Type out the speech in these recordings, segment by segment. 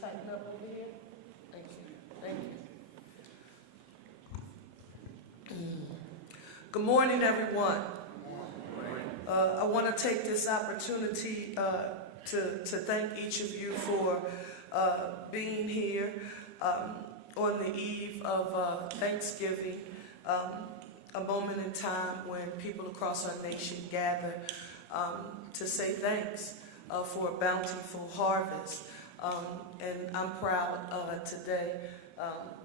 tighten up over here? Thank you. Thank you. Good morning, everyone. I want to take this opportunity to thank each of you for being here on the eve of Thanksgiving, a moment in time when people across our nation gather to say thanks for a bountiful harvest. And I'm proud today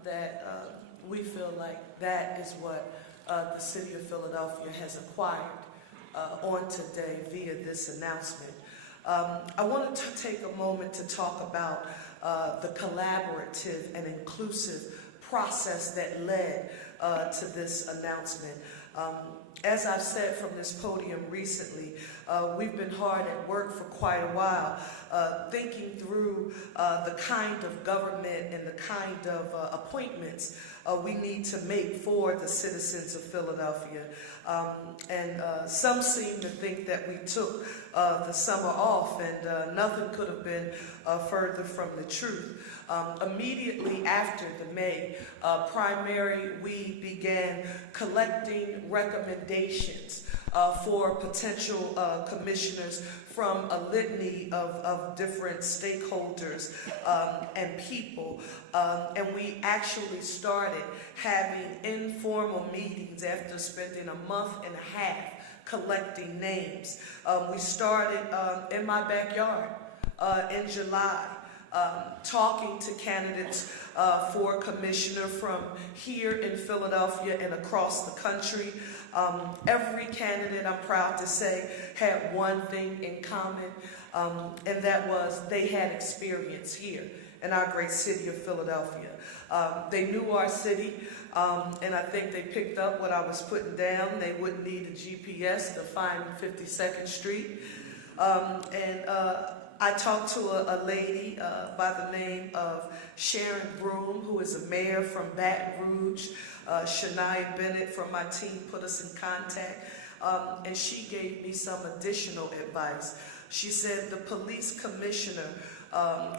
that we feel like that is what the city of Philadelphia has acquired on today via this announcement. I wanted to take a moment to talk about the collaborative and inclusive process that led to this announcement. As I've said from this podium recently, we've been hard at work for quite a while, thinking through the kind of government and the kind of appointments we need to make for the citizens of Philadelphia. And some seem to think that we took the summer off, and nothing could have been further from the truth. Immediately after the May primary, we began collecting recommendations for potential commissioners from a litany of different stakeholders and people. And we actually started having informal meetings after spending a month and a half collecting names. We started in my backyard in July. Talking to candidates for commissioner from here in Philadelphia and across the country. Every candidate, I'm proud to say, had one thing in common, and that was they had experience here in our great city of Philadelphia. They knew our city, and I think they picked up what I was putting down. They wouldn't need a GPS to find 52nd Street. I talked to a lady by the name of Sharon Broom, who is a mayor from Baton Rouge. Shania Bennett from my team put us in contact, and she gave me some additional advice. She said the police commissioner,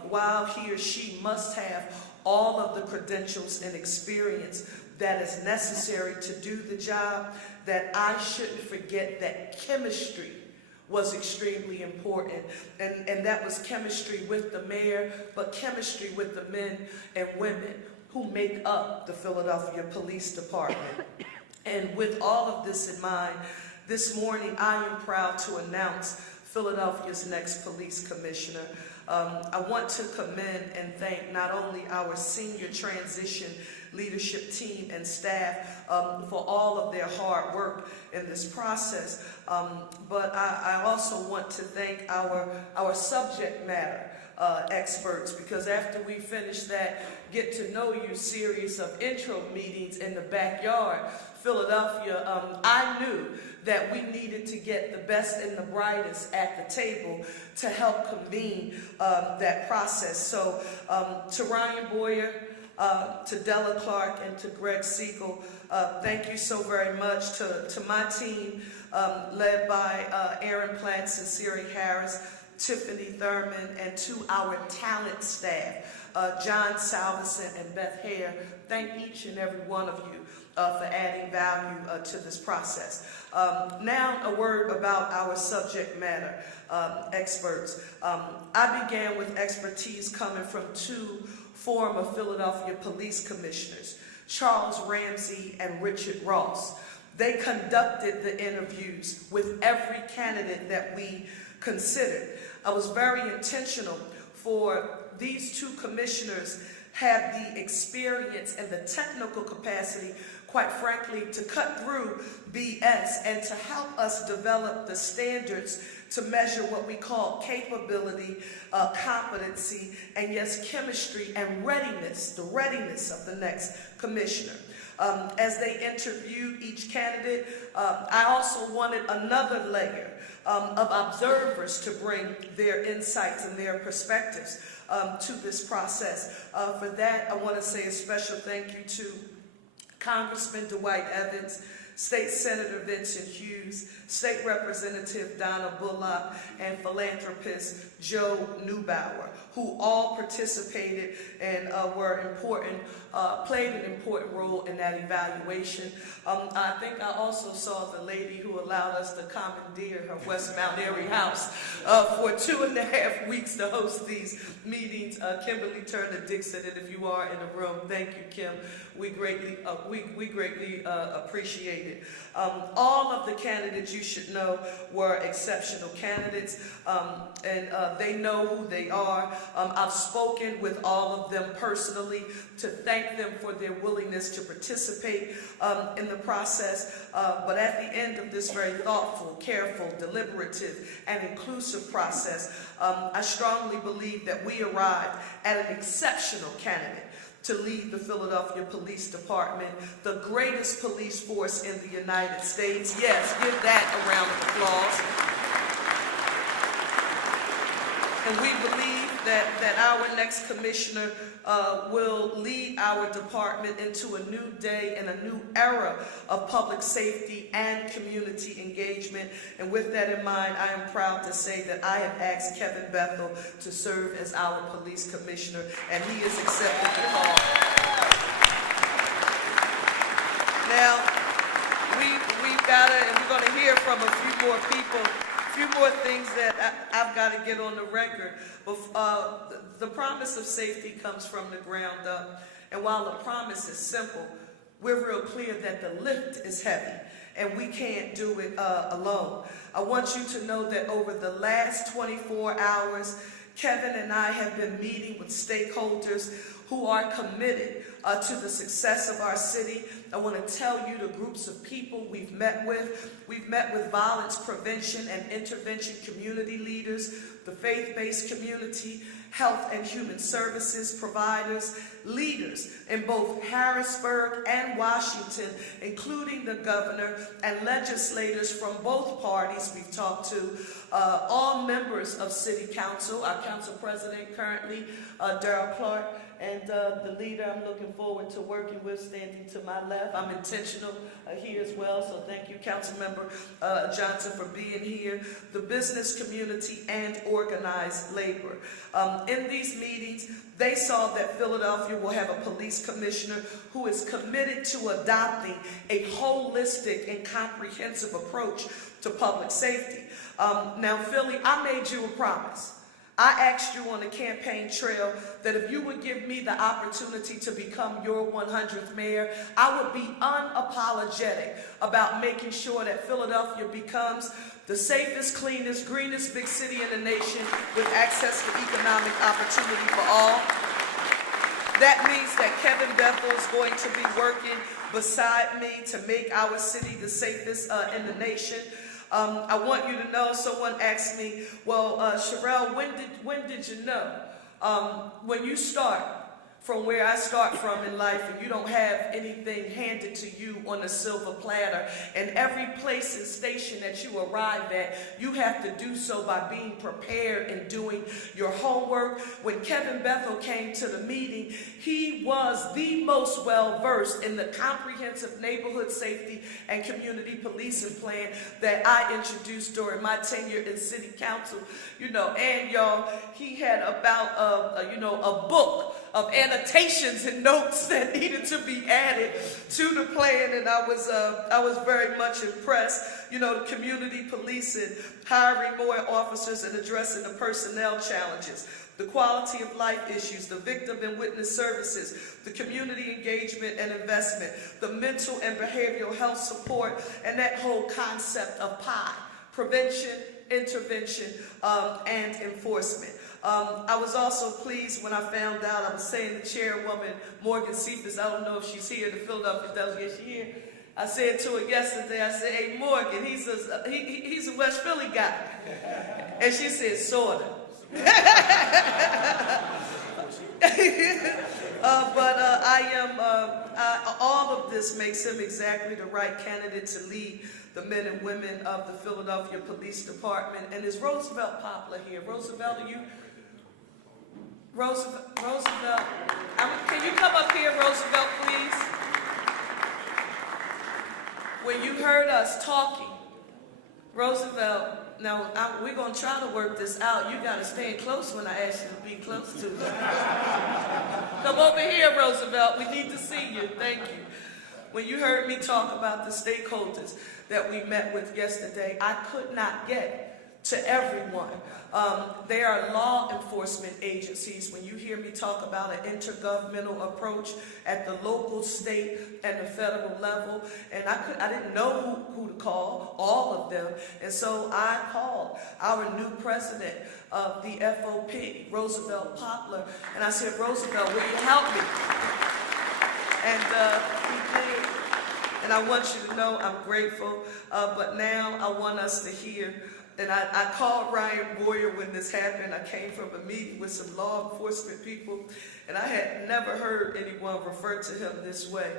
while he or she must have all of the credentials and experience that is necessary to do the job, that I shouldn't forget that chemistry was extremely important, and that was chemistry with the mayor, but chemistry with the men and women who make up the Philadelphia Police Department. And with all of this in mind, this morning I am proud to announce Philadelphia's next police commissioner. I want to commend and thank not only our senior transition leadership team and staff for all of their hard work in this process, but I also want to thank our subject matter experts, because after we finish that get to know you series of intro meetings in the backyard, Philadelphia, I knew that we needed to get the best and the brightest at the table to help convene that process. So to Ryan Boyer, to Della Clark, and to Greg Siegel, thank you so very much. To my team, led by Aaron Plants and Siri Harris, Tiffany Thurman, and to our talent staff, John Salveson and Beth Hare, thank each and every one of you for adding value to this process. Now a word about our subject matter experts. I began with expertise coming from two former Philadelphia police commissioners, Charles Ramsey and Richard Ross. They conducted the interviews with every candidate that we considered. I was very intentional for these two commissioners have the experience and the technical capacity, quite frankly, to cut through BS and to help us develop the standards to measure what we call capability, competency, and yes, chemistry and readiness, the readiness of the next commissioner. As they interviewed each candidate, I also wanted another layer of observers to bring their insights and their perspectives to this process. For that, I want to say a special thank you to Congressman Dwight Evans, State Senator Vincent Hughes, State Representative Donna Bullock, and philanthropist Joe Neubauer, who all participated and played an important role in that evaluation. I think I also saw the lady who allowed us to commandeer her West Mount Airy house for 2.5 weeks to host these meetings. Kimberly Turner Dixon, and if you are in the room, thank you, Kim. We greatly appreciate it. All of the candidates, you should know, were exceptional candidates, and they know who they are. I've spoken with all of them personally to thank them for their willingness to participate in the process. But at the end of this very thoughtful, careful, deliberative, and inclusive process, I strongly believe that we arrived at an exceptional candidate to lead the Philadelphia Police Department, the greatest police force in the United States. Yes, give that a round of applause. And we believe that our next commissioner will lead our department into a new day and a new era of public safety and community engagement. And with that in mind, I am proud to say that I have asked Kevin Bethel to serve as our police commissioner, and he has accepted the call. Now, we've got to, and we're going to hear from a few more people, a few more things that I've got to get on the record. The promise of safety comes from the ground up. And while the promise is simple, we're real clear that the lift is heavy and we can't do it alone. I want you to know that over the last 24 hours, Kevin and I have been meeting with stakeholders who are committed to the success of our city. I want to tell you the groups of people we've met with. We've met with violence prevention and intervention community leaders, the faith-based community, health and human services providers, leaders in both Harrisburg and Washington, including the governor and legislators from both parties we've talked to, all members of City Council, our council president currently, Darrell Clark, and the leader I'm looking forward to working with standing to my left. I'm intentional here as well, so thank you, Councilmember Johnson, for being here. The business community and organized labor. In these meetings, they saw that Philadelphia will have a police commissioner who is committed to adopting a holistic and comprehensive approach to public safety. Now, Philly, I made you a promise. I asked you on the campaign trail that if you would give me the opportunity to become your 100th mayor, I would be unapologetic about making sure that Philadelphia becomes the safest, cleanest, greenest big city in the nation with access to economic opportunity for all. That means that Kevin Bethel is going to be working beside me to make our city the safest in the nation. I want you to know, someone asked me, well, Cherelle, when did you know? When you start from where I start from in life and you don't have anything handed to you on a silver platter, and every place and station that you arrive at, you have to do so by being prepared and doing your homework. When Kevin Bethel came to the meeting, he was the most well-versed in the comprehensive neighborhood safety and community policing plan that I introduced during my tenure in city council. You know, and y'all, he had about a book of annotations and notes that needed to be added to the plan, and I was very much impressed. You know, the community policing, hiring more officers and addressing the personnel challenges, the quality of life issues, the victim and witness services, the community engagement and investment, the mental and behavioral health support, and that whole concept of PI, prevention, intervention, and enforcement. I was also pleased when I found out, I was saying the chairwoman, Morgan Cephas, I don't know if she's here, the Philadelphia delegate, is she here? I said to her yesterday, I said, hey, Morgan, he's a West Philly guy. And she said, sort of. All of this makes him exactly the right candidate to lead the men and women of the Philadelphia Police Department. And is Roosevelt Poplar here? Roosevelt, are you? Roosevelt, can you come up here, Roosevelt, please? when you heard us talking, Roosevelt, now we're going to try to work this out. You got to stand close when I ask you to be close to me. Come over here, Roosevelt. We need to see you. Thank you. When you heard me talk about the stakeholders that we met with yesterday, I could not get to everyone. They are law enforcement agencies. When you hear me talk about an intergovernmental approach at the local, state, and the federal level, and I didn't know who to call, all of them, and so I called our new president of the FOP, Cherelle Parker, and I said, Roosevelt, will you help me? And he did. And I want you to know I'm grateful, but now I want us to hear. And I called Ryan Boyer when this happened. I came from a meeting with some law enforcement people, and I had never heard anyone refer to him this way.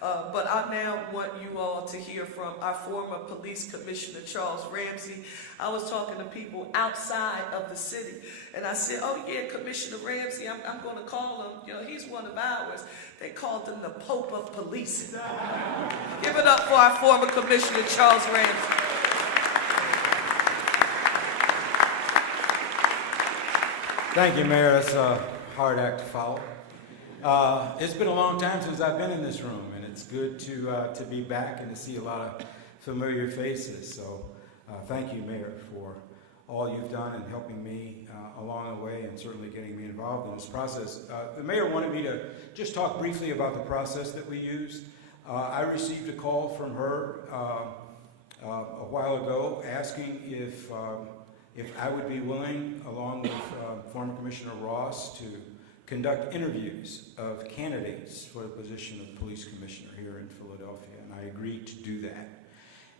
But I now want you all to hear from our former police commissioner, Charles Ramsey. I was talking to people outside of the city, and I said, oh yeah, Commissioner Ramsey, I'm going to call him. You know, he's one of ours. They called him the Pope of Policing. Give it up for our former commissioner, Charles Ramsey. Thank you, Mayor. That's a hard act to follow. It's been a long time since I've been in this room, and it's good to be back and to see a lot of familiar faces. So thank you, Mayor, for all you've done in helping me along the way and certainly getting me involved in this process. The Mayor wanted me to just talk briefly about the process that we used. I received a call from her a while ago asking if I would be willing, along with former Commissioner Ross, to conduct interviews of candidates for the position of police commissioner here in Philadelphia, and I agreed to do that.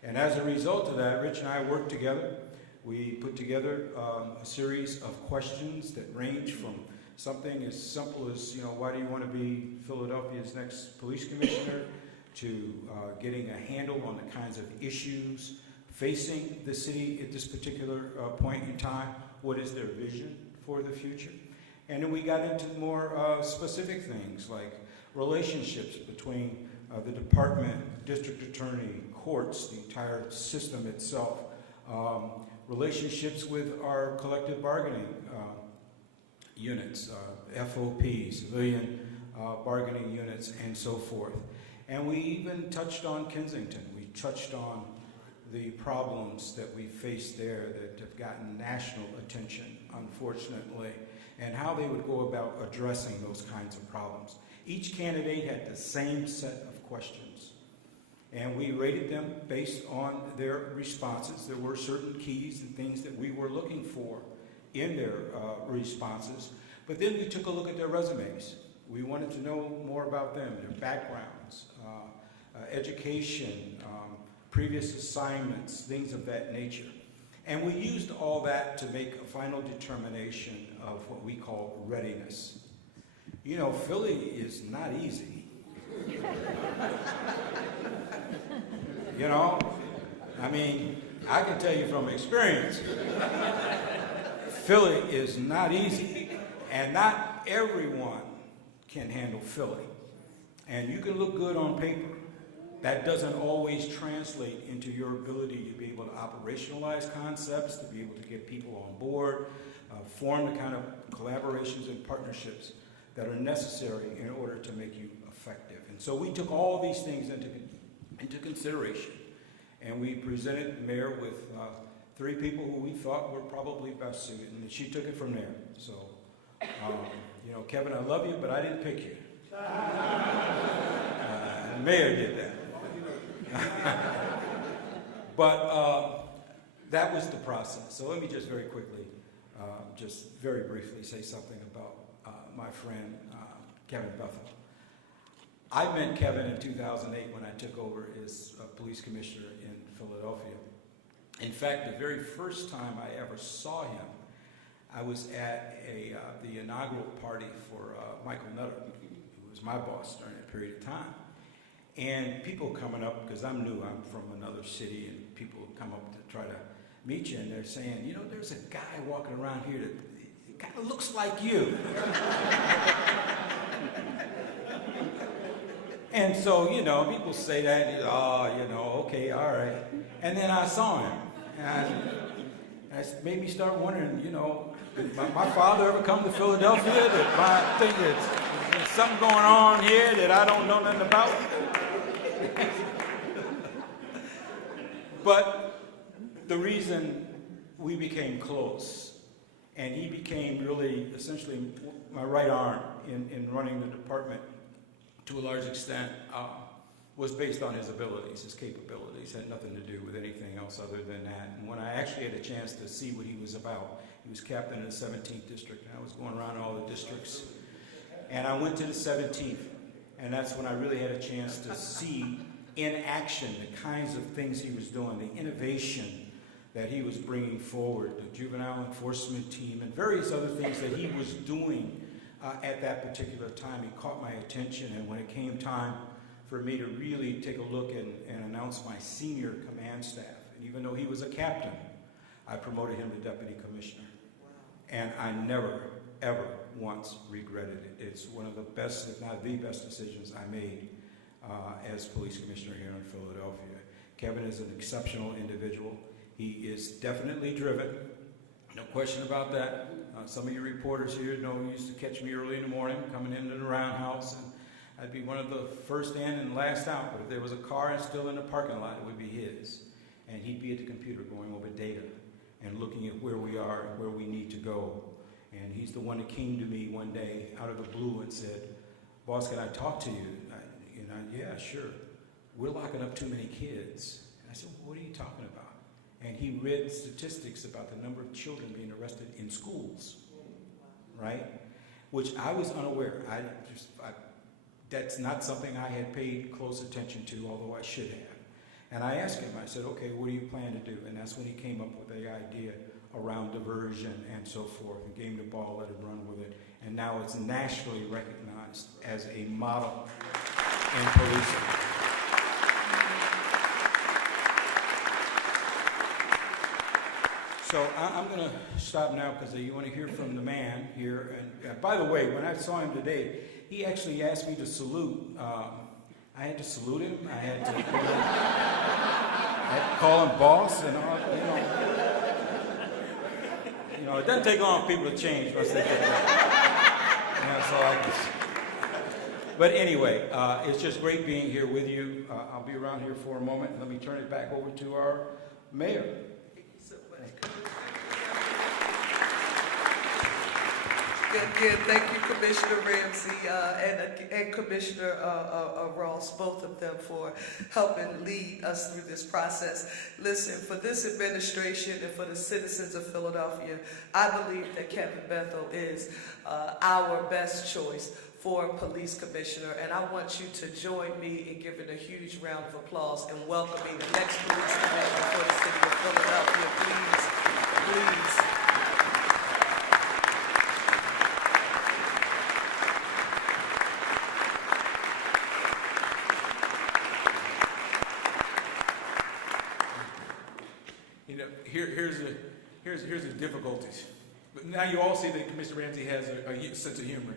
And as a result of that, Rich and I worked together. We put together a series of questions that range from something as simple as, why do you want to be Philadelphia's next police commissioner, to getting a handle on the kinds of issues facing the city at this particular point in time. What is their vision for the future? And then we got into more specific things like relationships between the department, district attorney, courts, the entire system itself, relationships with our collective bargaining units, FOP, civilian bargaining units, and so forth. And we even touched on Kensington. We touched on the problems that we face there that have gotten national attention, unfortunately, and how they would go about addressing those kinds of problems. Each candidate had the same set of questions, and we rated them based on their responses. There were certain keys and things that we were looking for in their responses, but then we took a look at their resumes. We wanted to know more about them, their backgrounds, education, previous assignments, things of that nature. And we used all that to make a final determination of what we call readiness. Philly is not easy. I can tell you from experience, Philly is not easy, and not everyone can handle Philly. And you can look good on paper. That doesn't always translate into your ability to be able to operationalize concepts, to be able to get people on board, form the kind of collaborations and partnerships that are necessary in order to make you effective. And so we took all these things into consideration, and we presented the mayor with 3 people who we thought were probably best suited, and she took it from there. So, Kevin, I love you, but I didn't pick you. The mayor did that. But that was the process. So let me just very quickly, just very briefly say something about my friend, Kevin Bethel. I met Kevin in 2008 when I took over as police commissioner in Philadelphia. In fact, the very first time I ever saw him, I was at the inaugural party for Michael Nutter, who was my boss during that period of time. And people coming up, because I'm new, I'm from another city, and people come up to try to meet you, and they're saying, there's a guy walking around here that kind of looks like you. And so, people say that, okay, all right. And then I saw him. And it made me start wondering, did my father ever come to Philadelphia? I think there's something going on here that I don't know nothing about. But the reason we became close, and he became really, essentially, my right arm in running the department to a large extent, was based on his abilities, his capabilities. Had nothing to do with anything else other than that. And when I actually had a chance to see what he was about, he was captain of the 17th district, and I was going around all the districts. And I went to the 17th, and that's when I really had a chance to see in action the kinds of things he was doing, the innovation that he was bringing forward, the juvenile enforcement team, and various other things that he was doing at that particular time. He caught my attention, and when it came time for me to really take a look and announce my senior command staff, and even though he was a captain, I promoted him to deputy commissioner. Wow. And I never, ever once regretted it. It's one of the best, if not the best, decisions I made as police commissioner here in Philadelphia. Kevin is an exceptional individual. He is definitely driven, no question about that. Some of you reporters here know you used to catch me early in the morning coming into the roundhouse, and I'd be one of the first in and last out, but if there was a car still in the parking lot, it would be his. And he'd be at the computer going over data and looking at where we are and where we need to go. And he's the one that came to me one day out of the blue and said, "Boss, can I talk to you?" Yeah, sure. "We're locking up too many kids." And I said, "What are you talking about?" And he read statistics about the number of children being arrested in schools, right? Which I was unaware. That's not something I had paid close attention to, although I should have. And I asked him, I said, "Okay, what do you plan to do?" And that's when he came up with the idea around diversion and so forth, and gave him the ball, let him run with it. And now it's nationally recognized as a model in policing. So I'm going to stop now because you want to hear from the man here. And by the way, when I saw him today, he actually asked me to salute. I had to salute him. I had to call him boss and all. It doesn't take long for people to change once they get there. But anyway, it's just great being here with you. I'll be around here for a moment. Let me turn it back over to our mayor. Good. Thank you, Commissioner Ramsey and Commissioner Ross, both of them, for helping lead us through this process. Listen, for this administration and for the citizens of Philadelphia, I believe that Kevin Bethel is our best choice for police commissioner, and I want you to join me in giving a huge round of applause and welcoming the next police commissioner for the city of Philadelphia. Please. Here's the difficulties. But now you all see that Commissioner Ramsey has a sense of humor.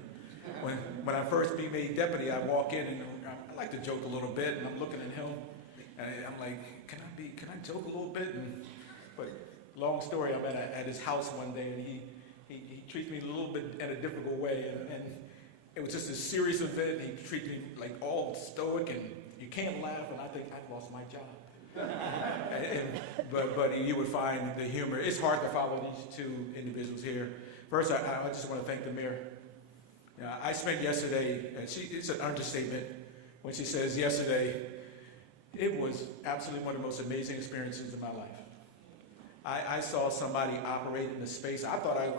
When I first be made deputy, I walk in and I like to joke a little bit, and I'm looking at him, and I'm like, can I joke a little bit? But long story, I'm at his house one day, and he treats me a little bit in a difficult way, and it was just a serious event. He treats me like all stoic, and you can't laugh, and I think I've lost my job. But you would find the humor. It's hard to follow these two individuals here. First, I just want to thank the mayor. I spent yesterday, it's an understatement when she says yesterday, it was absolutely one of the most amazing experiences of my life. I saw somebody operate in the space. I thought I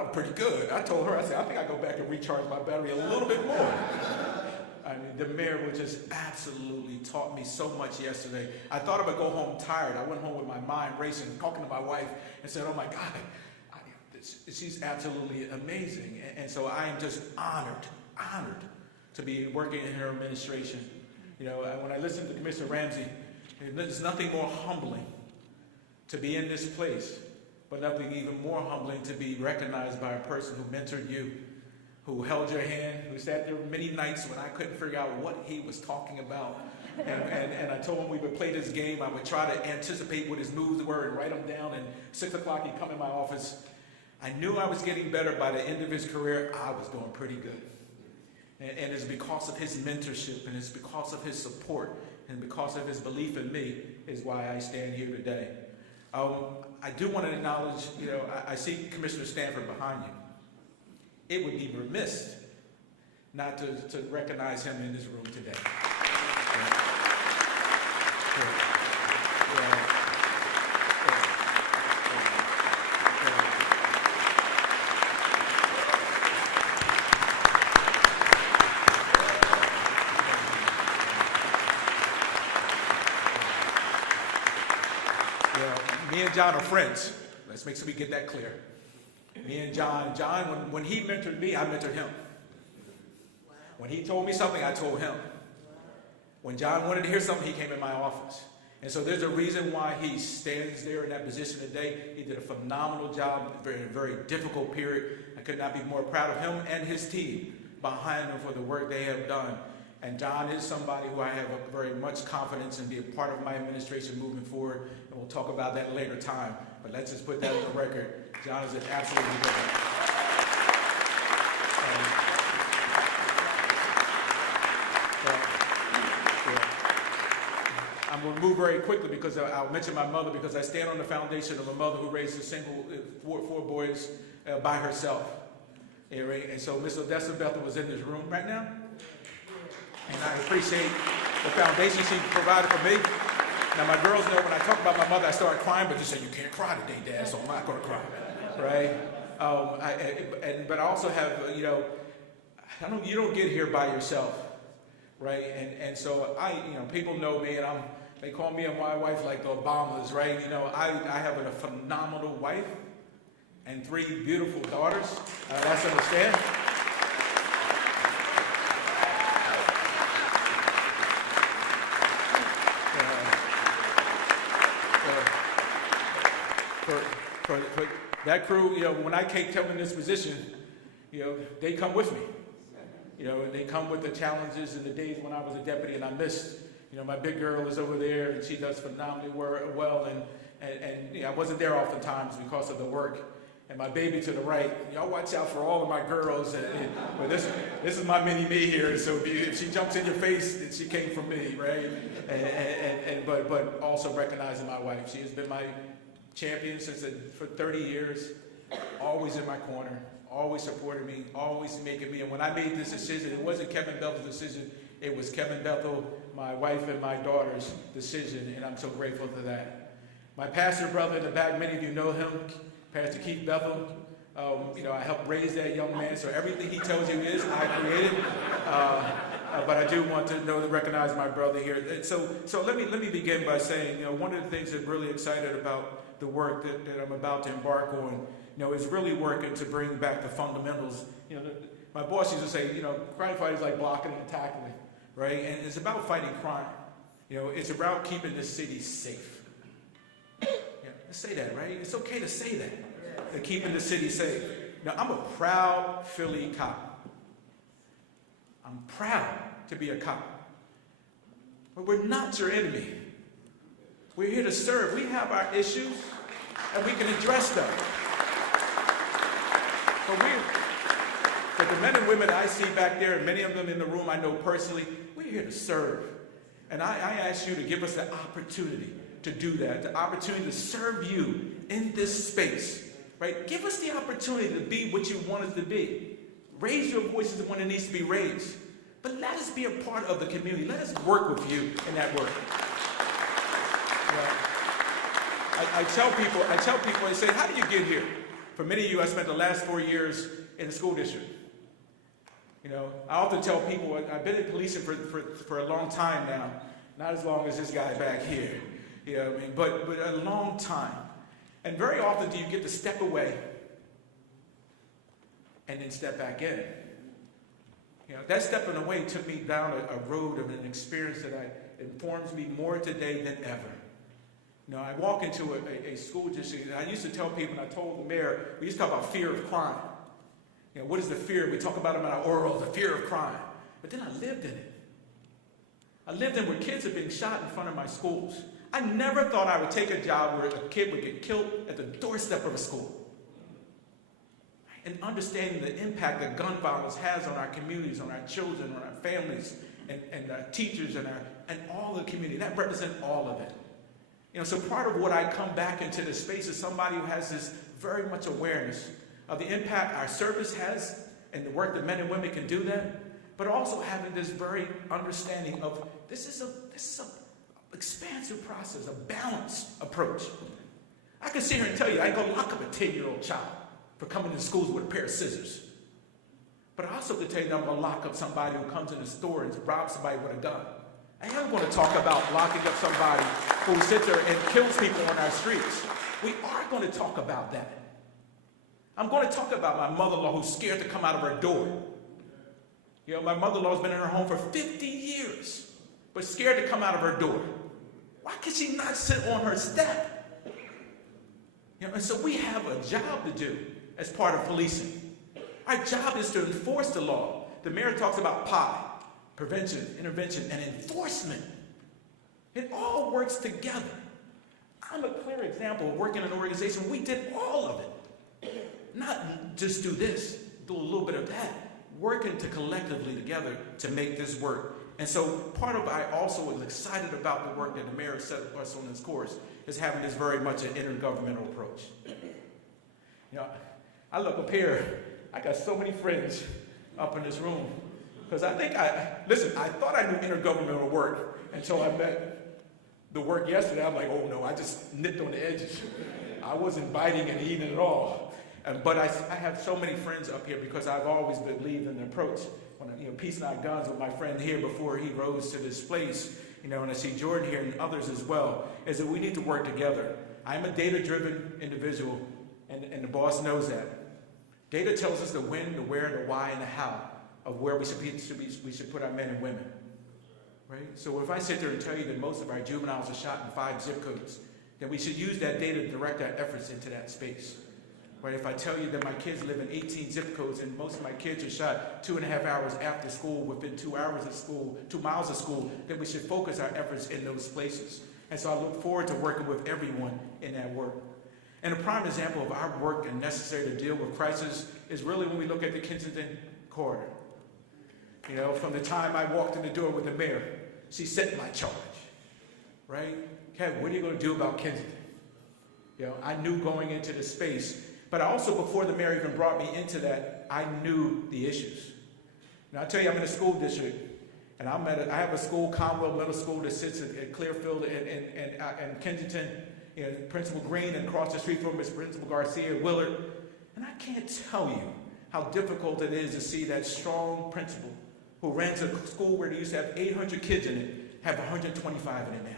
was pretty good. I told her, I said, I think I go back and recharge my battery a little bit more. I mean, the mayor was just absolutely taught me so much yesterday. I thought I would go home tired. I went home with my mind racing, talking to my wife, and said, "Oh my God, she's absolutely amazing." And so I am just honored to be working in her administration. When I listen to Commissioner Ramsey, there's nothing more humbling to be in this place, but nothing even more humbling to be recognized by a person who mentored you, who held your hand, who sat there many nights when I couldn't figure out what he was talking about. And I told him we would play this game. I would try to anticipate what his moves were and write them down. And 6 o'clock, he'd come in my office. I knew I was getting better. By the end of his career, I was doing pretty good. And it's because of his mentorship, and it's because of his support, and because of his belief in me is why I stand here today. I do want to acknowledge, I see Commissioner Stanford behind you. It would be remiss not to recognize him in this room today. Me and John are friends. Let's make sure we get that clear. Me and John, when he mentored me, I mentored him. When he told me something, I told him. When John wanted to hear something, he came in my office. And so there's a reason why he stands there in that position today. He did a phenomenal job in a very difficult period. I could not be more proud of him and his team behind them for the work they have done. And John is somebody who I have a very much confidence in, be a part of my administration moving forward. And we'll talk about that later time. But let's just put that on the record. John is an absolutely great. I'm going to move very quickly because I'll mention my mother, because I stand on the foundation of a mother who raised four boys by herself. And so Miss Odessa Bethel was in this room right now. And I appreciate the foundation she provided for me. Now, my girls know when I talk about my mother, I start crying, but you say, you can't cry today, Dad, so I'm not going to cry, right? But I also have, you don't get here by yourself, right? And so people know me, and they call me and my wife like the Obamas, right? I have a phenomenal wife and 3 beautiful daughters. That's understand. For that crew, when I came in this position, they come with me. And they come with the challenges and the days when I was a deputy and I missed. My big girl is over there and she does phenomenally well. And I wasn't there oftentimes because of the work. And my baby to the right, y'all watch out for all of my girls. But this is my mini me here. So if she jumps in your face, then she came from me, right? But also recognizing my wife. She has been my champion for 30 years, always in my corner, always supported me, always making me. And when I made this decision, it wasn't Kevin Bethel's decision. It was Kevin Bethel, my wife, and my daughter's decision, and I'm so grateful for that. My pastor brother in the back, many of you know him, Pastor Keith Bethel. I helped raise that young man, so everything he tells you is I created. But I do want to recognize my brother here. And so let me begin by saying, one of the things that I'm really excited about the work that I'm about to embark on, is really working to bring back the fundamentals. My boss used to say, crime fighting is like blocking and tackling, right? And it's about fighting crime. It's about keeping the city safe. Let's say that, right? It's okay to say that. They're keeping the city safe. Now, I'm a proud Philly cop. I'm proud to be a cop. But we're not your enemy. We're here to serve. We have our issues, and we can address them. But the men and women I see back there, and many of them in the room I know personally, we're here to serve. And I ask you to give us the opportunity to do that, the opportunity to serve you in this space, right? Give us the opportunity to be what you want us to be. Raise your voices when it needs to be raised. But let us be a part of the community. Let us work with you in that work. I tell people, I say, how did you get here? For many of you, I spent the last 4 years in the school district. I often tell people, I've been in policing for a long time now. Not as long as this guy back here. But a long time. And very often do you get to step away and then step back in. That stepping away took me down a road of an experience that informs me more today than ever. I walk into a school district, and I used to tell people, and I told the mayor, we used to talk about fear of crime. What is the fear? We talk about them in our oral, the fear of crime. But then I lived in it. I lived in where kids are being shot in front of my schools. I never thought I would take a job where a kid would get killed at the doorstep of a school. And understanding the impact that gun violence has on our communities, on our children, on our families, and our teachers, and all the community. That represents all of it. So part of what I come back into this space is somebody who has this very much awareness of the impact our service has and the work that men and women can do that, but also having this very understanding of this is a expansive process, a balanced approach. I can sit here and tell you I ain't gonna lock up a 10-year-old child for coming to schools with a pair of scissors. But I also can tell you that I'm gonna lock up somebody who comes in the store and robs somebody with a gun. I am gonna talk about locking up somebody who sits there and kills people on our streets. We are gonna talk about that. I'm going to talk about my mother-in-law who's scared to come out of her door. My mother-in-law's been in her home for 50 years, but scared to come out of her door. Why can she not sit on her step? And so we have a job to do as part of policing. Our job is to enforce the law. The mayor talks about PI, prevention, intervention, and enforcement. It all works together. I'm a clear example of working in an organization. We did all of it. Not just do this, do a little bit of that, working collectively together to make this work. And so part of I also was excited about the work that the mayor set us on this course is having this very much an intergovernmental approach. I look up here, I got so many friends up in this room because I thought I knew intergovernmental work until I met the work yesterday. I'm like, oh no, I just nipped on the edges. I wasn't biting and eating at all. But I have so many friends up here because I've always believed in the approach. When Peace Not Guns with my friend here before he rose to this place, and I see Jordan here and others as well, is that we need to work together. I'm a data-driven individual, and the boss knows that. Data tells us the when, the where, the why, and the how of where we should put our men and women. Right? So if I sit there and tell you that most of our juveniles are shot in 5 zip codes, then we should use that data to direct our efforts into that space. Right? If I tell you that my kids live in 18 zip codes and most of my kids are shot 2.5 hours after school, within 2 hours of school, 2 miles of school, then we should focus our efforts in those places. And so I look forward to working with everyone in that work. And a prime example of our work and necessary to deal with crisis is really when we look at the Kensington corridor. From the time I walked in the door with the mayor, she set my charge. Right? Kevin, what are you going to do about Kensington? I knew going into the space. But also, before the mayor even brought me into that, I knew the issues. Now, I tell you, I'm in a school district, and I have a school, Conwell Middle School, that sits at Clearfield and Kensington, Principal Green, and across the street from is Principal Garcia, Willard. And I can't tell you how difficult it is to see that strong principal who ran a school where they used to have 800 kids in it, have 125 in it now.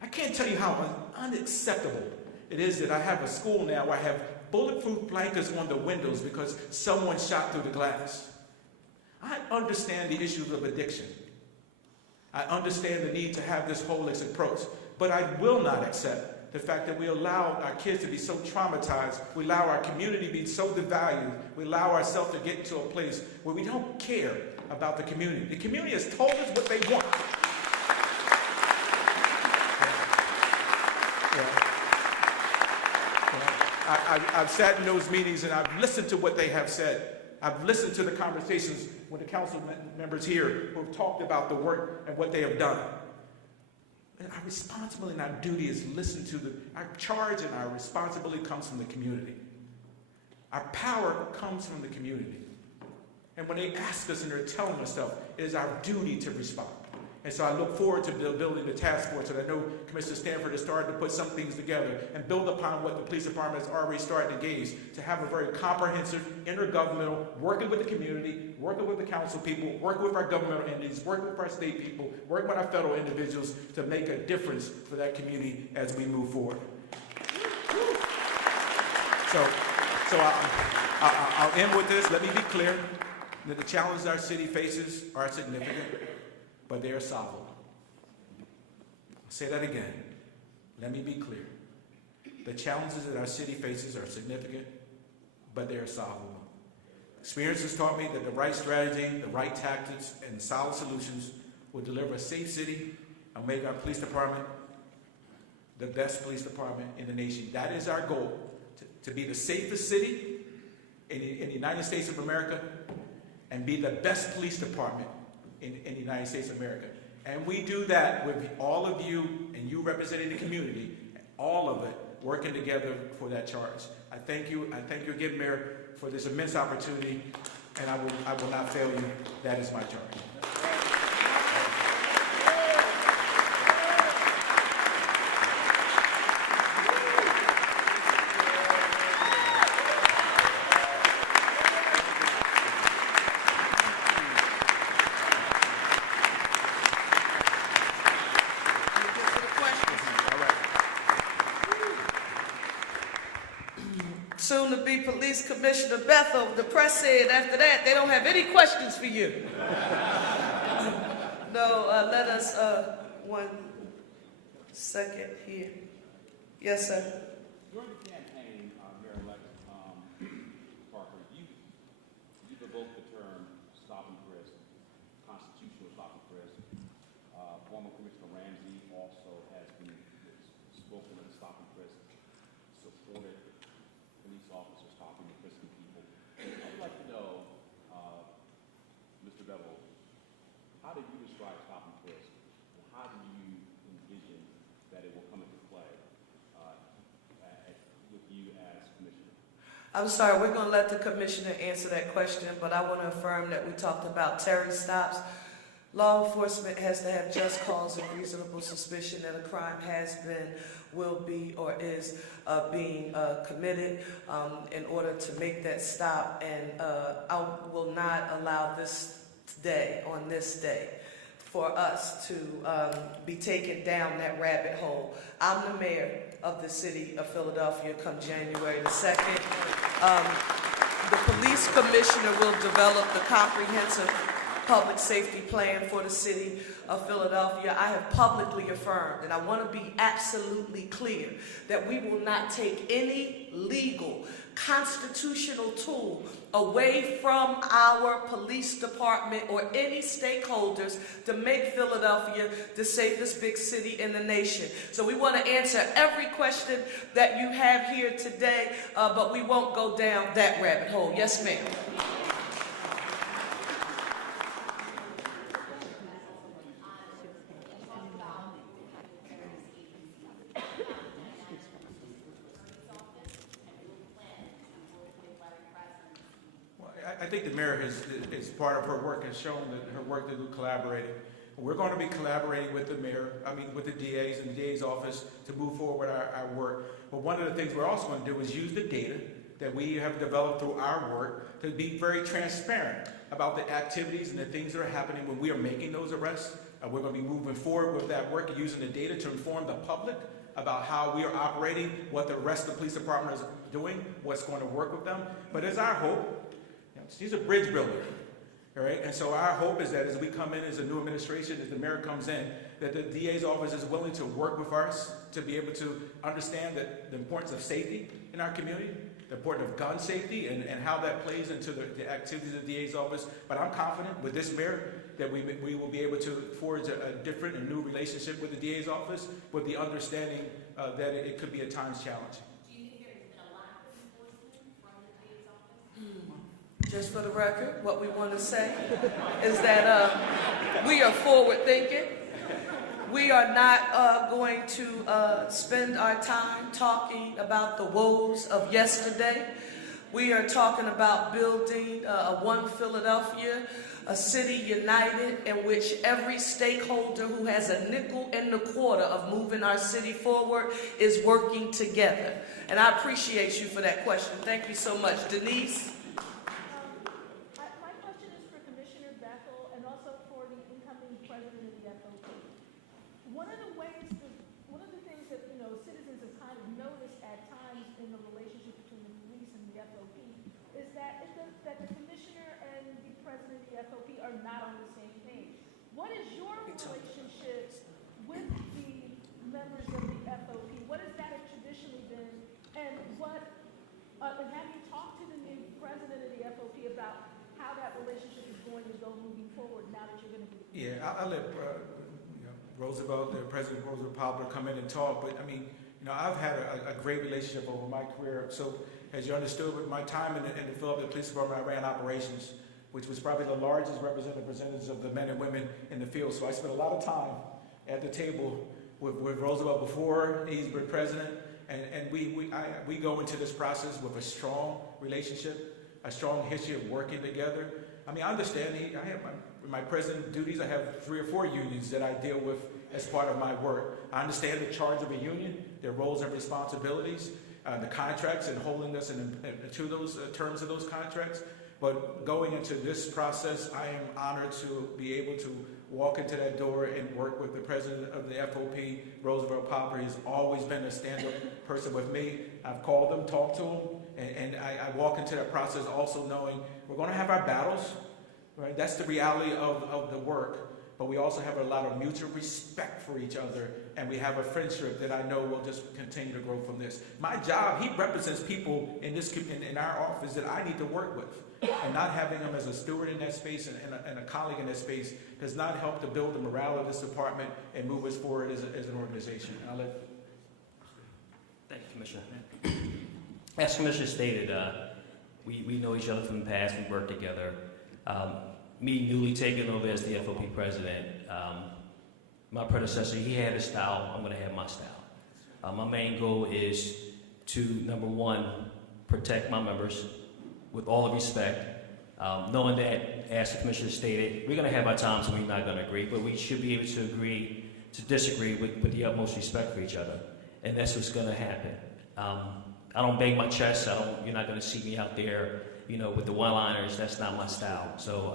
I can't tell you how unacceptable it is that I have a school now where I have bulletproof blankets on the windows because someone shot through the glass. I understand the issues of addiction. I understand the need to have this holistic approach, but I will not accept the fact that we allow our kids to be so traumatized, we allow our community to be so devalued, we allow ourselves to get into a place where we don't care about the community. The community has told us what they want. I've sat in those meetings and I've listened to what they have said. I've listened to the conversations with the council members here who have talked about the work and what they have done. And our responsibility and our duty is listen to our charge and our responsibility comes from the community. Our power comes from the community. And when they ask us and they're telling us stuff, it is our duty to respond. And so I look forward to building the task force, and I know Commissioner Stanford has started to put some things together and build upon what the police department has already started to engage, to have a very comprehensive, intergovernmental, working with the community, working with the council people, working with our governmental entities, working with our state people, working with our federal individuals to make a difference for that community as we move forward. So I'll end with this. Let me be clear that the challenges our city faces are significant, but they are solvable. I'll say that again. Let me be clear. The challenges that our city faces are significant, but they are solvable. Experience has taught me that the right strategy, the right tactics, and solid solutions will deliver a safe city and make our police department the best police department in the nation. That is our goal, to be the safest city in the United States of America and be the best police department in the United States of America. And we do that with all of you and you representing the community, all of it working together for that charge. I thank you. I thank you again, Mayor, for this immense opportunity, and I will not fail you. That is my charge. Soon to be Police Commissioner Bethel. The press said after that they don't have any questions for you. No, let us, 1 second here. Yes, sir. During the campaign, Mayor-elect Parker, you evoked the term stop and frisk, constitutional stop and frisk. Former Commissioner Ramsey also has been spoken of stop and frisk, supported police officers stopping and frisking people. I'd like to know, Mr. Bethel, how do you describe stop and frisk, and how do you envision that it will come into play with you as commissioner? I'm sorry, we're going to let the commissioner answer that question, but I want to affirm that we talked about Terry stops. Law enforcement has to have just cause and reasonable suspicion that a crime has been, will be, or is being committed in order to make that stop. And I will not allow this day, on this day, for us to be taken down that rabbit hole. I'm the mayor of the city of Philadelphia come January the 2nd. The police commissioner will develop the comprehensive public safety plan for the city of Philadelphia. I have publicly affirmed, and I want to be absolutely clear, that we will not take any legal, constitutional tool away from our police department or any stakeholders to make Philadelphia the safest big city in the nation. So we want to answer every question that you have here today, but we won't go down that rabbit hole. Yes, ma'am. I think the mayor is part of her work, has shown that her work to do collaborating. We're going to be collaborating with the mayor, with the DAs and the DA's office to move forward our work. But one of the things we're also going to do is use the data that we have developed through our work to be very transparent about the activities and the things that are happening when we are making those arrests. We're going to be moving forward with that work and using the data to inform the public about how we are operating, what the rest of the police department is doing, what's going to work with them. But it's our hope. She's a bridge builder, all right? And so our hope is that as we come in as a new administration, as the mayor comes in, that the DA's office is willing to work with us to be able to understand that the importance of safety in our community, the importance of gun safety, and how that plays into the activities of the DA's office. But I'm confident with this mayor that we will be able to forge a different and new relationship with the DA's office, with the understanding that it could be at times challenging. Just for the record, what we want to say is that we are forward thinking. We are not going to spend our time talking about the woes of yesterday. We are talking about building a one Philadelphia, a city united in which every stakeholder who has a nickel in the quarter of moving our city forward is working together. And I appreciate you for that question. Thank you so much. Denise? Not on the same page. What is your relationship with the members of the FOP? What has that traditionally been? And what? And have you talked to the new president of the FOP about how that relationship is going to go moving forward now that you're going to be. Yeah, I'll let Roosevelt, President Roosevelt Parker, come in and talk. But I mean, I've had a great relationship over my career. So, as you understood, with my time in the Philadelphia Police Department, I ran operations, which was probably the largest percentage of the men and women in the field. So I spent a lot of time at the table with Roosevelt before he's been president, and we go into this process with a strong relationship, a strong history of working together. I mean, I understand I have my president duties. I have 3 or 4 unions that I deal with as part of my work. I understand the charge of a union, their roles and responsibilities, the contracts, and holding us to those terms of those contracts. But going into this process, I am honored to be able to walk into that door and work with the president of the FOP, Roosevelt Parker. He's always been a stand-up person with me. I've called him, talked to him, and I walk into that process also knowing we're going to have our battles, right? That's the reality of the work. But we also have a lot of mutual respect for each other, and we have a friendship that I know will just continue to grow from this. My job, he represents people in our office that I need to work with, and not having him as a steward in that space and a colleague in that space does not help to build the morale of this department and move us forward as an organization. Thank you, Commissioner. As Commissioner stated, we know each other from the past. We work together. Me newly taking over as the FOP president, my predecessor, he had his style, I'm going to have my style. My main goal is to, number one, protect my members with all the respect, knowing that, as the Commissioner stated, we're going to have our times when we're not going to agree, but we should be able to agree to disagree with the utmost respect for each other, and that's what's going to happen. I don't bang my chest. You're not going to see me out there, with the one-liners. That's not my style. So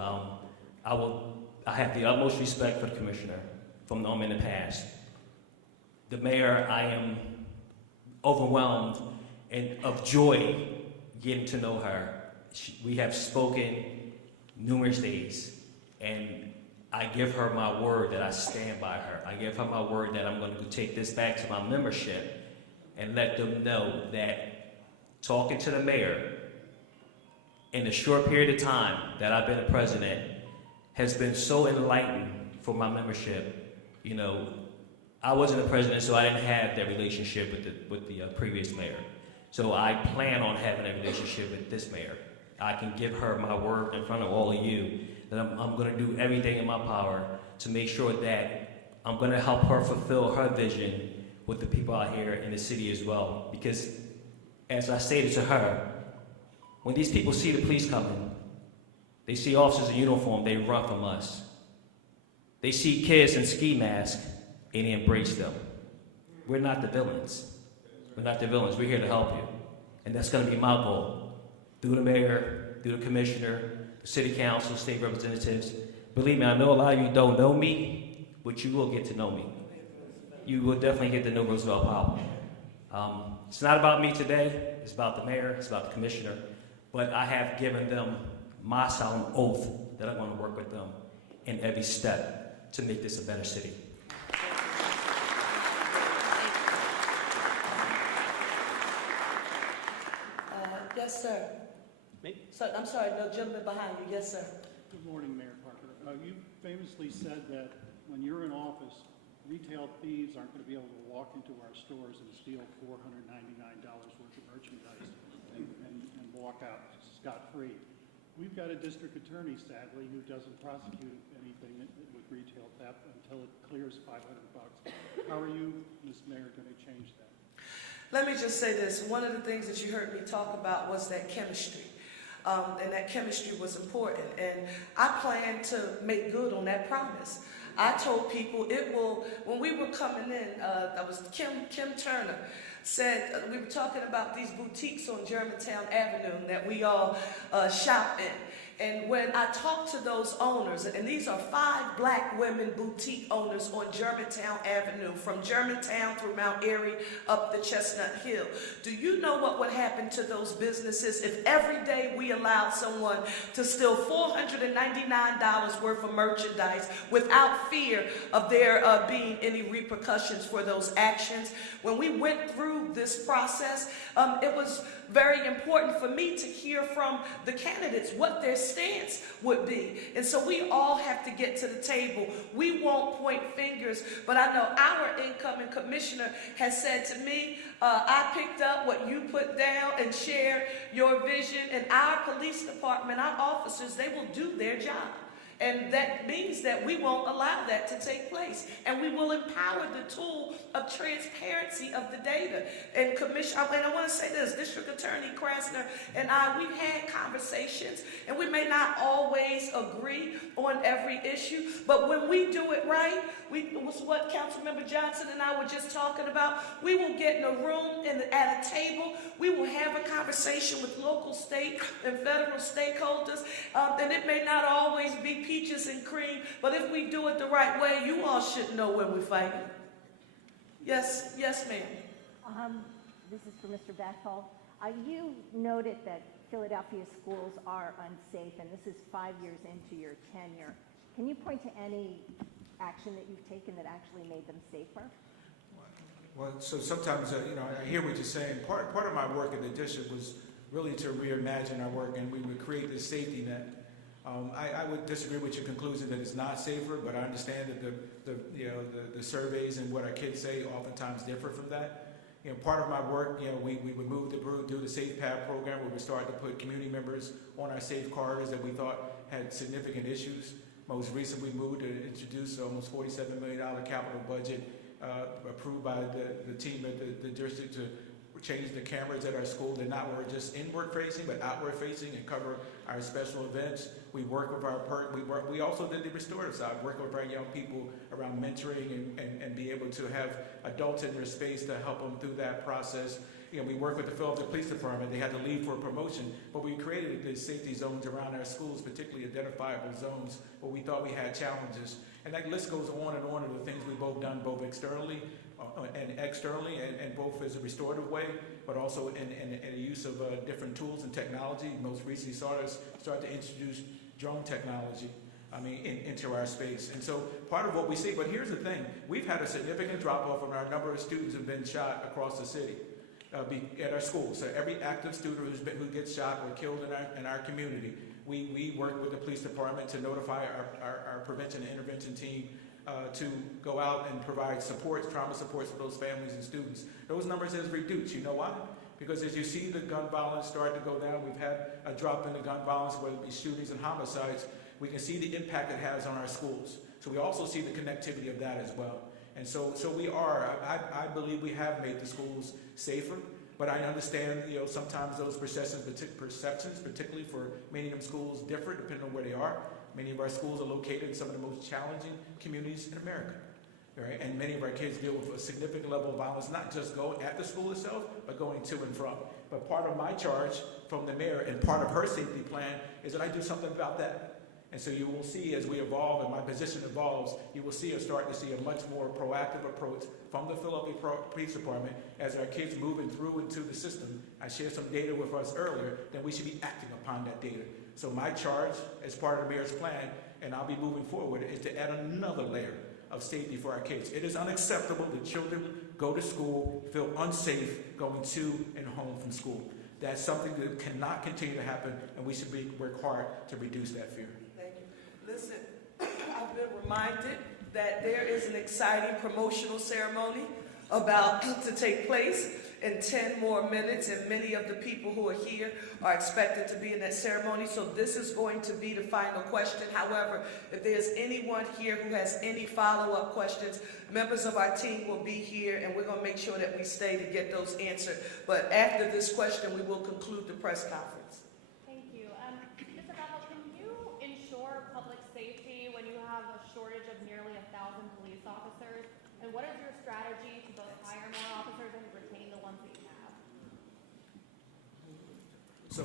I have the utmost respect for the Commissioner from in the past. The mayor, I am overwhelmed and of joy getting to know her. We have spoken numerous days, and I give her my word that I stand by her. I give her my word that I'm going to take this back to my membership and let them know that talking to the mayor in the short period of time that I've been a president has been so enlightening for my membership. I wasn't a president, so I didn't have that relationship with the previous mayor. So I plan on having a relationship with this mayor. I can give her my word in front of all of you that I'm going to do everything in my power to make sure that I'm going to help her fulfill her vision with the people out here in the city as well. Because, as I stated to her, when these people see the police coming, they see officers in uniform, they run from us. They see kids in ski masks, and they embrace them. We're not the villains. We're not the villains. We're here to help you. And that's going to be my goal. Through the mayor, through the commissioner, the city council, state representatives. Believe me, I know a lot of you don't know me, but you will get to know me. You will definitely get to know Roosevelt Parker. It's not about me today. It's about the mayor. It's about the commissioner. But I have given them my solemn oath that I'm going to work with them in every step to make this a better city. Yes, sir. Me? Sir, I'm sorry, no, gentleman behind you. Yes, sir. Good morning, Mayor Parker. You famously said that when you're in office, retail thieves aren't going to be able to walk into our stores and steal $499 worth of merchandise and walk out scot-free. We've got a district attorney, sadly, who doesn't prosecute anything with retail theft until it clears $500. How are you, Ms. Mayor, going to change that? Let me just say this. One of the things that you heard me talk about was that chemistry. And that chemistry was important. And I plan to make good on that promise. I told people it will, when we were coming in, that was Kim Turner, said, we were talking about these boutiques on Germantown Avenue that we all shop in. And when I talk to those owners, and these are 5 black women boutique owners on Germantown Avenue, from Germantown through Mount Airy up the Chestnut Hill, do you know what would happen to those businesses if every day we allowed someone to steal $499 worth of merchandise without fear of there being any repercussions for those actions? When we went through this process, it was very important for me to hear from the candidates what their stance would be. And so we all have to get to the table. We won't point fingers, but I know our incoming commissioner has said to me, I picked up what you put down and shared your vision, and our police department, our officers, they will do their job. And that means that we won't allow that to take place. And we will empower the tool of transparency of the data. And I want to say this, District Attorney Krasner and I, we've had conversations, and we may not always agree on every issue, but when we do it right, it was what Councilmember Johnson and I were just talking about. We will get in a room at a table. We will have a conversation with local, state, and federal stakeholders. And it may not always be peaches and cream, but if we do it the right way, you all should know when we're fighting. Yes, ma'am. This is for Mr. Bethel. You noted that Philadelphia schools are unsafe, and this is 5 years into your tenure. Can you point to any action that you've taken that actually made them safer? Well, so sometimes, I hear what you're saying. Part of my work in the district was really to reimagine our work, and we would create this safety net. I would disagree with your conclusion that it's not safer, but I understand that the surveys and what our kids say oftentimes differ from that. Part of my work, we would move to do the Safe Path program, where we started to put community members on our safe corridors that we thought had significant issues. Most recently, we moved to introduce almost $47 million capital budget approved by the team at the district to change the cameras at our school. They're not were just inward facing, but outward facing, and cover our special events. We work with we also did the restorative side, working with our young people around mentoring and be able to have adults in their space to help them through that process. We work with the Philadelphia Police Department. They had to leave for a promotion, but we created the safety zones around our schools, particularly identifiable zones where we thought we had challenges. And that list goes on and on of the things we've both done, both externally and externally, and both as a restorative way, but also in the use of different tools and technology. Most recently start to introduce drone technology into our space. And so part of what we see, but here's the thing, we've had a significant drop-off in our number of students who have been shot across the city at our schools. So every active student who gets shot or killed in our community, we work with the police department to notify our prevention and intervention team to go out and provide supports, trauma supports for those families and students. Those numbers has reduced. You know why? Because as you see the gun violence start to go down, we've had a drop in the gun violence, whether it be shootings and homicides. We can see the impact it has on our schools. So we also see the connectivity of that as well. And so we are, I believe we have made the schools safer, but I understand, sometimes those perceptions, particularly for many of them schools, differ depending on where they are. Many of our schools are located in some of the most challenging communities in America, right? And many of our kids deal with a significant level of violence, not just going at the school itself, but going to and from. But part of my charge from the mayor and part of her safety plan is that I do something about that. And so you will see as we evolve and my position evolves, you will see us starting to see a much more proactive approach from the Philadelphia Police Department as our kids moving through into the system. I shared some data with us earlier that we should be acting upon that data. So my charge as part of the mayor's plan, and I'll be moving forward, is to add another layer of safety for our kids. It is unacceptable that children go to school, feel unsafe going to and home from school. That's something that cannot continue to happen, and we should work hard to reduce that fear. Thank you. Listen, I've been reminded that there is an exciting promotional ceremony about to take place in 10 more minutes, and many of the people who are here are expected to be in that ceremony. So this is going to be the final question. However, if there's anyone here who has any follow-up questions, members of our team will be here, and we're going to make sure that we stay to get those answered. But after this question, we will conclude the press conference. Thank you. Mr. Bethel, can you ensure public safety when you have a shortage of nearly 1,000 police officers? And what is your strategy to both hire more officers and retain the ones that you have?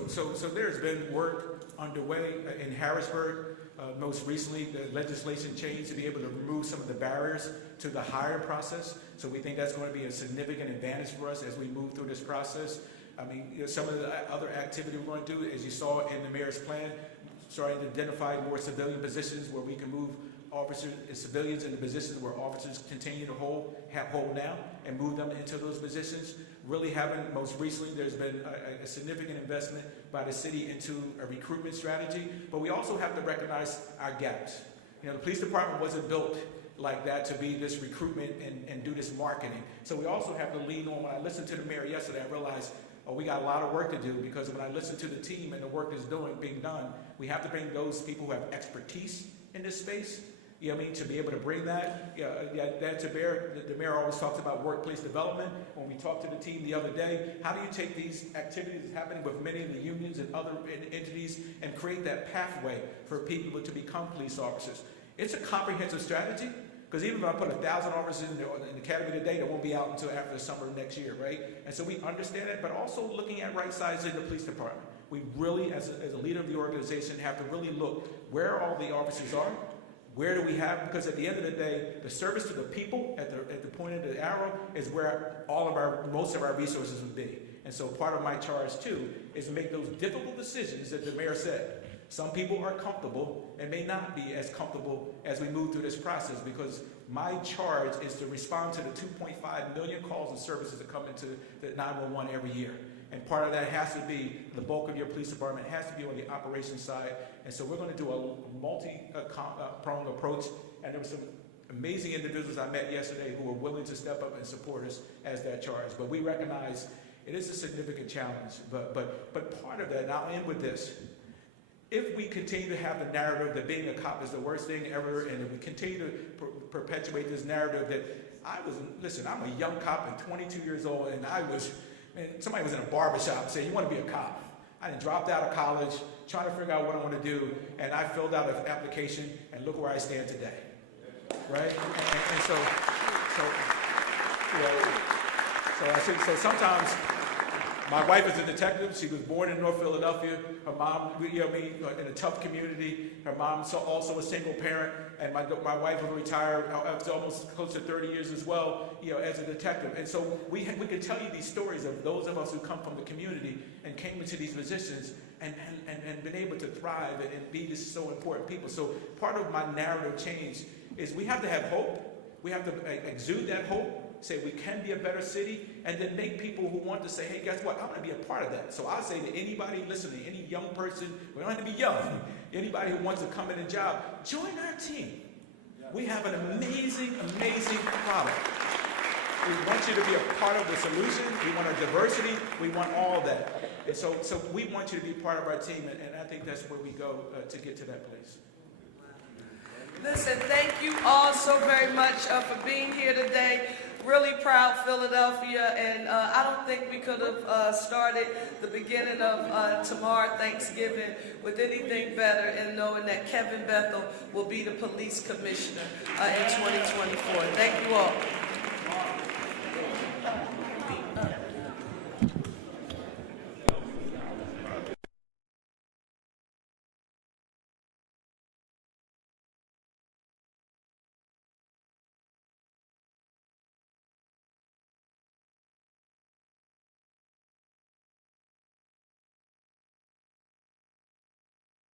So there's been work underway in Harrisburg. Most recently, the legislation changed to be able to remove some of the barriers to the hiring process. So we think that's going to be a significant advantage for us as we move through this process. I mean, some of the other activity we're going to do, as you saw in the mayor's plan, starting to identify more civilian positions where we can move officers and civilians into positions where officers continue to hold now and move them into those positions. Really haven't, most recently, there's been a significant investment by the city into a recruitment strategy, but we also have to recognize our gaps. You know, the police department wasn't built like that to be this recruitment and do this marketing. So we also have to lean on. When I listened to the mayor yesterday, I realized, oh, we got a lot of work to do, because when I listen to the team and the work that's being done, we have to bring those people who have expertise in this space. You know what I mean? To be able to bring that, that to bear. The mayor always talks about workplace development. When we talked to the team the other day, how do you take these activities happening with many of the unions and other entities and create that pathway for people to become police officers? It's a comprehensive strategy, because even if I put 1,000 officers in the academy today, they won't be out until after the summer of next year, right? And so we understand it, but also looking at right sizing the police department. We really, as a leader of the organization, have to really look where all the officers are. Where do we have? Because at the end of the day, the service to the people at the point of the arrow is where most of our resources would be. And so part of my charge too is to make those difficult decisions that the mayor said. Some people are comfortable and may not be as comfortable as we move through this process, because my charge is to respond to the 2.5 million calls and services that come into the 911 every year. And part of that has to be the bulk of your police department has to be on the operations side. And so we're going to do a multi-pronged approach. And there were some amazing individuals I met yesterday who were willing to step up and support us as that charge. But we recognize it is a significant challenge. But part of that, and I'll end with this. If we continue to have the narrative that being a cop is the worst thing ever, and if we continue to perpetuate this narrative that I'm a young cop and 22 years old, and somebody was in a barbershop saying, you want to be a cop. I dropped out of college, trying to figure out what I want to do, and I filled out an application, and look where I stand today, right? So sometimes my wife is a detective. She was born in North Philadelphia. Her mom, in a tough community. Her mom's also a single parent, and my wife was retired almost close to 30 years as well, as a detective. And so we can tell you these stories of those of us who come from the community and came into these positions and been able to thrive and be these so important people. So part of my narrative change is we have to have hope. We have to exude that hope. Say we can be a better city, and then make people who want to say, hey, guess what? I want to be a part of that. So I'll say to anybody listening, any young person, we don't have to be young, anybody who wants to come in a job, join our team. We have an amazing, amazing product. We want you to be a part of the solution. We want our diversity. We want all that. And so we want you to be part of our team, and I think that's where we go to get to that place. Listen, thank you all so very much for being here today. Really proud Philadelphia, and I don't think we could have started the beginning of tomorrow, Thanksgiving, with anything better in knowing that Kevin Bethel will be the police commissioner in 2024. Thank you all.